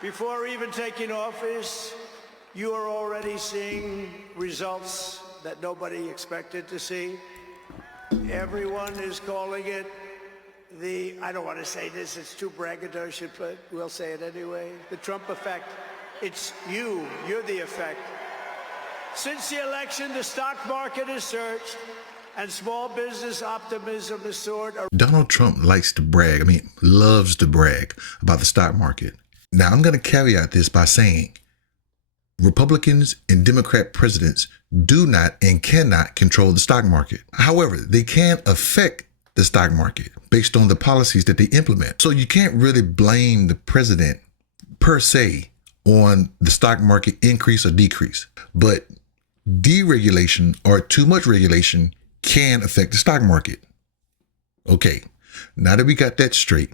Before even taking office, you are already seeing results that nobody expected to see. Everyone is calling it I don't want to say this, it's too braggadocious, but we'll say it anyway, the Trump effect. It's you're the effect. Since the election, the stock market has surged and small business optimism has soared. Donald Trump likes to brag, loves to brag about the stock market. Now, I'm going to caveat this by saying Republicans and Democrat presidents do not and cannot control the stock market. However, they can affect the stock market based on the policies that they implement. So you can't really blame the president per se on the stock market increase or decrease. But deregulation or too much regulation can affect the stock market. Okay, now that we got that straight,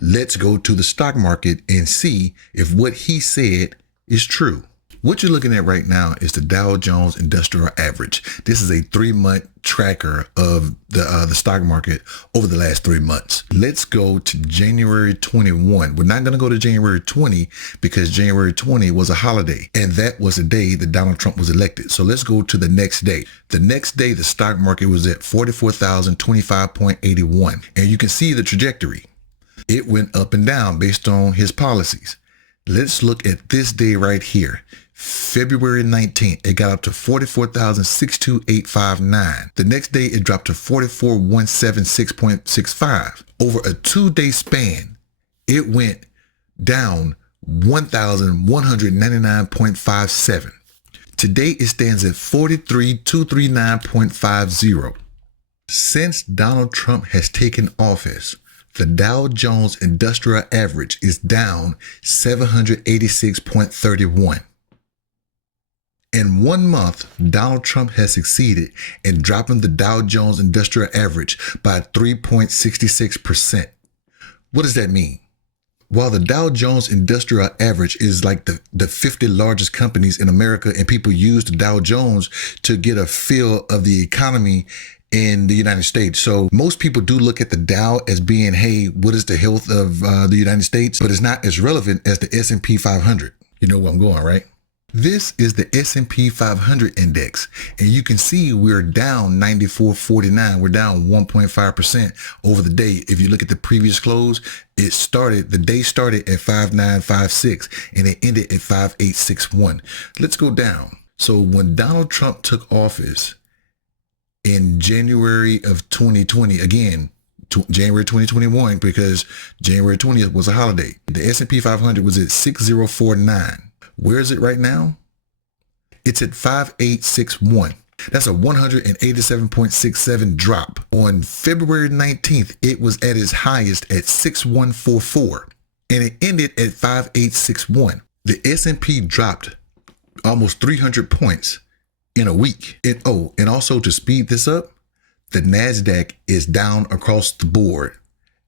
let's go to the stock market and see if what he said is true. What you're looking at right now is the Dow Jones Industrial Average. This is a 3-month tracker of the stock market over the last 3 months. Let's go to January 21. We're not going to go to January 20 because January 20 was a holiday, and that was the day that Donald Trump was elected. So let's go to the next day. The next day, the stock market was at 44,025.81, and you can see the trajectory. It went up and down based on his policies. Let's look at this day right here. February 19th, it got up to 44,628.59. The next day, it dropped to 44,176.65. Over a 2-day span, it went down 1,199.57. Today, it stands at 43,239.50. Since Donald Trump has taken office, the Dow Jones Industrial Average is down 786.31. In 1 month, Donald Trump has succeeded in dropping the Dow Jones Industrial Average by 3.66%. What does that mean? While the Dow Jones Industrial Average is like the 50 largest companies in America, and people use the Dow Jones to get a feel of the economy in the United States. So most people do look at the Dow as being, hey, what is the health of the United States? But it's not as relevant as the S&P 500. You know where I'm going, right? This is the S&P 500 index, and you can see we're down 94.49. We're down 1.5% over the day. If you look at the previous close, the day started at 5956 and it ended at 5861. Let's go down. So when Donald Trump took office in January of 2020, again, January 2021, because January 20th was a holiday, the S&P 500 was at 6049. Where is it right now? It's at 5861. That's a 187.67 drop. On February 19th, it was at its highest at 6144, and it ended at 5861. The S&P dropped almost 300 points in a week. And also to speed this up, the NASDAQ is down across the board.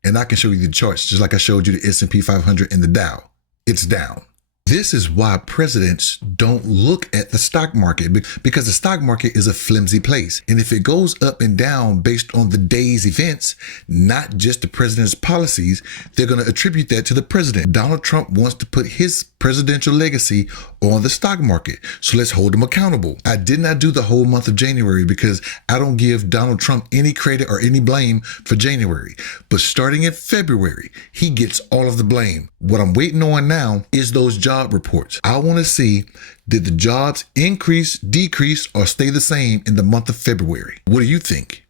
And I can show you the charts, just like I showed you the S&P 500 and the Dow. It's down. This is why presidents don't look at the stock market, because the stock market is a flimsy place. And if it goes up and down based on the day's events, not just the president's policies, they're going to attribute that to the president. Donald Trump wants to put his presidential legacy on the stock market. So let's hold him accountable. I did not do the whole month of January because I don't give Donald Trump any credit or any blame for January. But starting in February, he gets all of the blame. What I'm waiting on now is those job reports. I want to see, did the jobs increase, decrease, or stay the same in the month of February? What do you think?